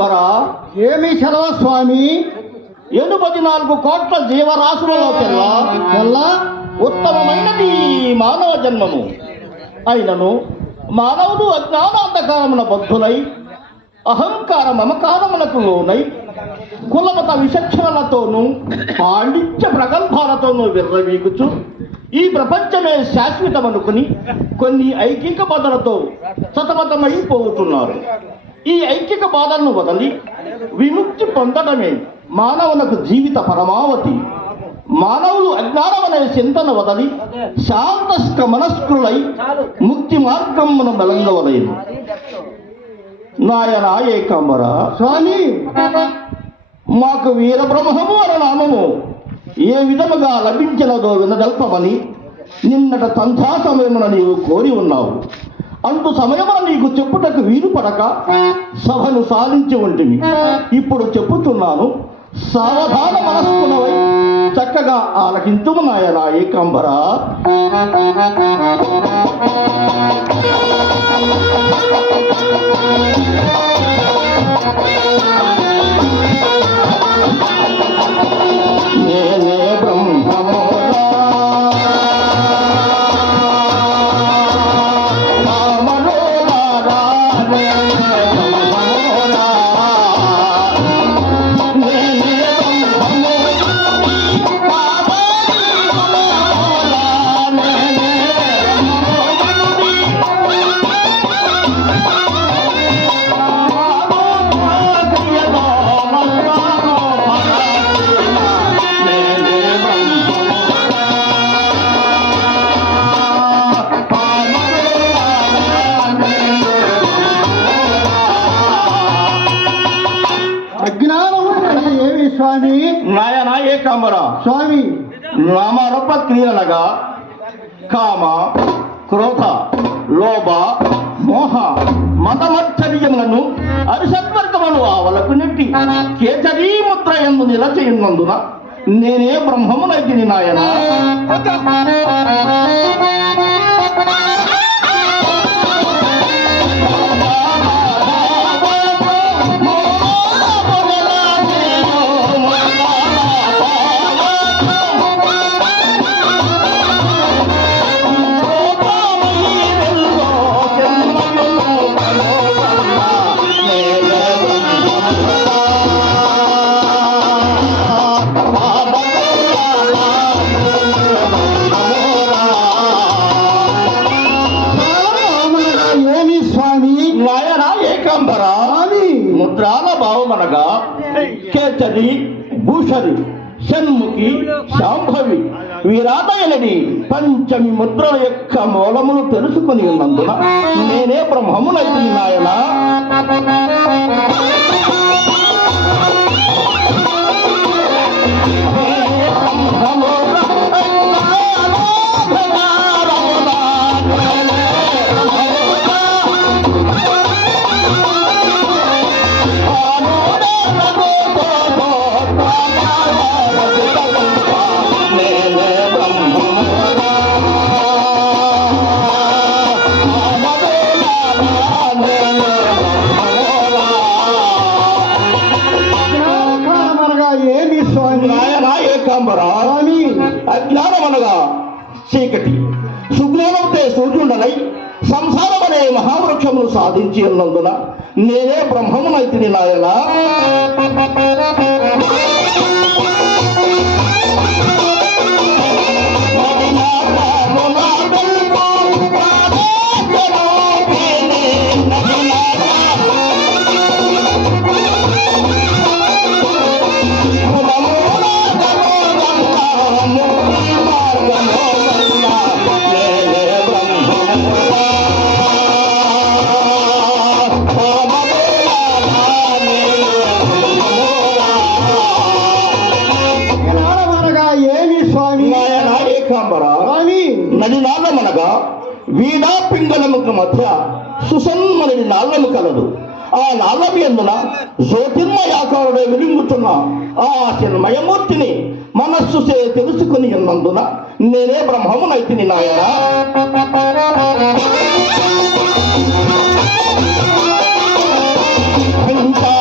ఏకాంబర. ఏమి సెలవు స్వామి? 84 కోట్ల జీవరాశులలో ఉత్తమమైనది మానవ జన్మము. అయినను మానవుడు అజ్ఞానాంధకారమున బద్ధులై అహంకార మమకారములకు లోనై కులమత విచక్షణలతోనూ పాండిత్య ప్రగల్భాలతోనూ విర్రవీగుచు ఈ ప్రపంచమే శాశ్వతమనుకుని కొన్ని ఐకిక బాధలతో సతమతమైపోతున్నారు. ఈ ఐకిక బాధలను వదలి విముక్తి పొందడమే మానవులకు జీవిత పరమావధి. మానవులు అజ్ఞానం అనే చింతన వదలి శాంతస్క మనస్కులై ముక్తి మార్గమున మెలంగవలేదు. నాయన ఏకాంబర. స్వామి, మాకు వీరబ్రహ్మము అనే నామము ఏ విధముగా లభించినదో వినదల్పమని నిన్నట సంధ్యా సమయమున నీవు కోరి ఉన్నావు. అందు సమయమున నీకు చెప్పుటకు వీలు పడక సభను సాధించి ఉంటుంది. ఇప్పుడు చెప్పుతున్నాను, సావధాన మనస్కునవై చక్కగా ఆలకించుము నాయన ఏకాంబర. నేనే బ్రహ్మము స్వామి? నాయన ఏకాంబర. స్వామి, నామరూప క్రియలనగా కామ, క్రోధ, లోభ, మోహ, మతమచ్చర్యములను అరిసత్వర్గమును ఆవలకు నెట్టి కేచరీ ముద్ర ఎందు నిలచేయున్నందున నేనే బ్రహ్మమునైతిని నాయన. ముద్రాల భావమనగా కేచరి, భూషరి, షణ్ముఖి, శాంభవి, వీరాదయనడి పంచమి ముద్రల యొక్క మూలమును తెలుసుకుని ఉన్నందున నేనే బ్రహ్మమునైతిని నాయన. అజ్ఞానమనగా చీకటి, సుజ్ఞానంతో సూర్యుడనై సంసారం అనే మహావృక్షమును సాధించి ఉన్నందున నేనే బ్రహ్మమునైతిని నాయన. నది నాళమనగా వీణా పింగళముకు మధ్య సుసన్మని నాళము కలదు. ఆ నాళము ఎందున జ్యోతిర్మయాకారుడే వెలుగుతున్న ఆ చిన్మయమూర్తిని మనస్సుసే తెలుసుకుని ఉన్నందున నేనే బ్రహ్మమునైతిని నాయన. ఇంకా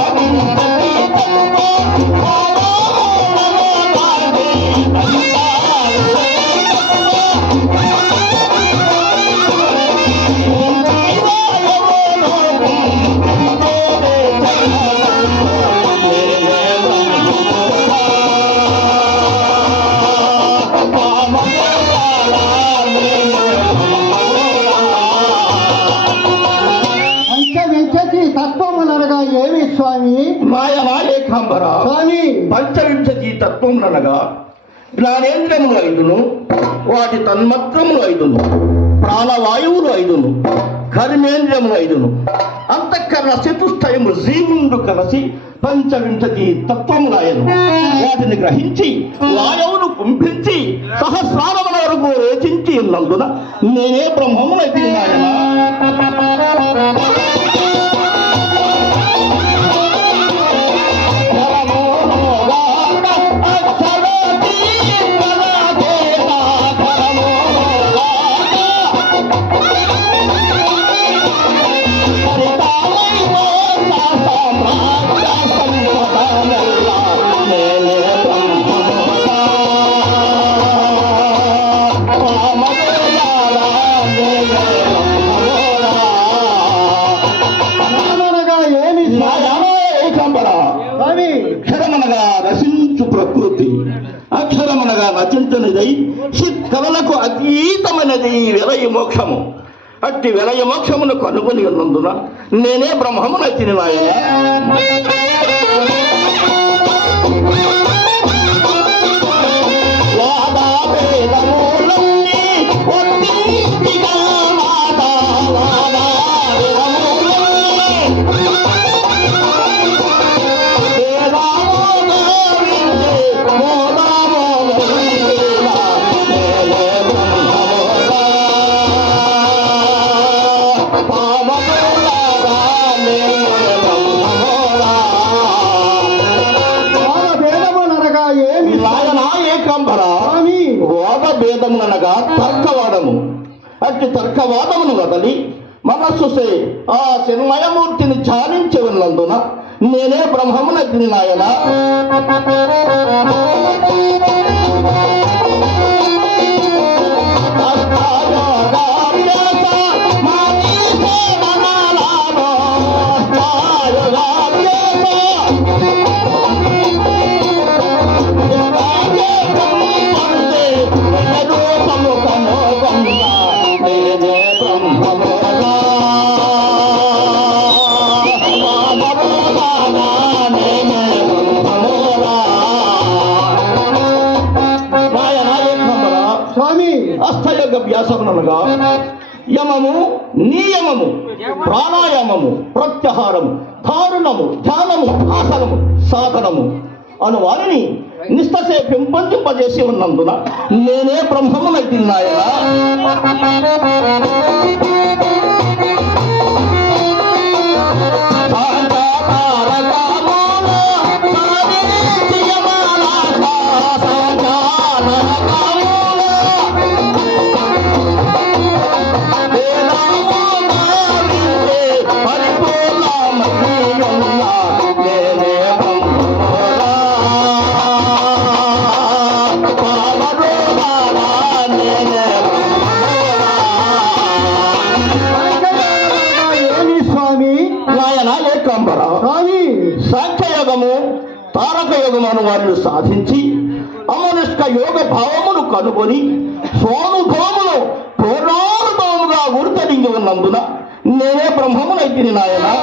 ఏమి స్వామి? నాయనా ఏకాంబర, స్వామి పంచవింశతి తత్వములనగా జ్ఞానేంద్రియములు ఐదును, వాటి తన్మత్రములు ఐదును, ప్రాణవాయువులు ఐదును, కర్మేంద్రియములు ఐదును, అంతఃకరణ చతుష్టయములు జీవుండు కలిసి పంచవింశతి తత్వములాయను. వాటిని గ్రహించి వాయువును కుంభించి సహస్రారముల వరకు రేచించి ఉన్నందున నేనే బ్రహ్మమునైతే నాయనా. అనగా ఏమి నాయనా ఏకాంబర, స్వామి? అక్షరమనగా రసించు ప్రకృతి, అక్షరమనగా రచించనిదై చిత్కలలకు అతీతమైనది విలయ మోక్షము. అట్టి విలయ మోక్షమును కనుగొని ఉన్నందున నేనే బ్రహ్మమునైతే నాయనా. వేదములనగా ఏమి నాయనా ఏకాంబర, స్వామి? వాద భేదములనగా తర్కవాదము. అట్టి తర్కవాదమును వదలి మనస్సుసే ఆ చిన్మయమూర్తిని ధ్యానించి ఉన్నందున నేనే బ్రహ్మమునైతే నాయనా. స్వామి అష్టయోగ వ్యాసమునగా యమము, నియమము, ప్రాణాయామము, ప్రత్యాహారము, ధారుణము, ధ్యానము, ఆసనము, సాధనము అను వారిని నిష్టసే పెంపొందింపజేసి ఉన్నందున నేనే బ్రహ్మమునైతే నాయనా. ఏమి స్వామి? నాయనా ఏకాంబర, స్వామి సాంఖ్యయోగము, తారక యోగము అను వారిని సాధించి అమనిష్క యోగ భావమును కనుగొని స్వానుభవమును పూర్ణానుభవముగా గుర్తడింగి ఉన్నందున నేనే బ్రహ్మమునైతే నాయనా.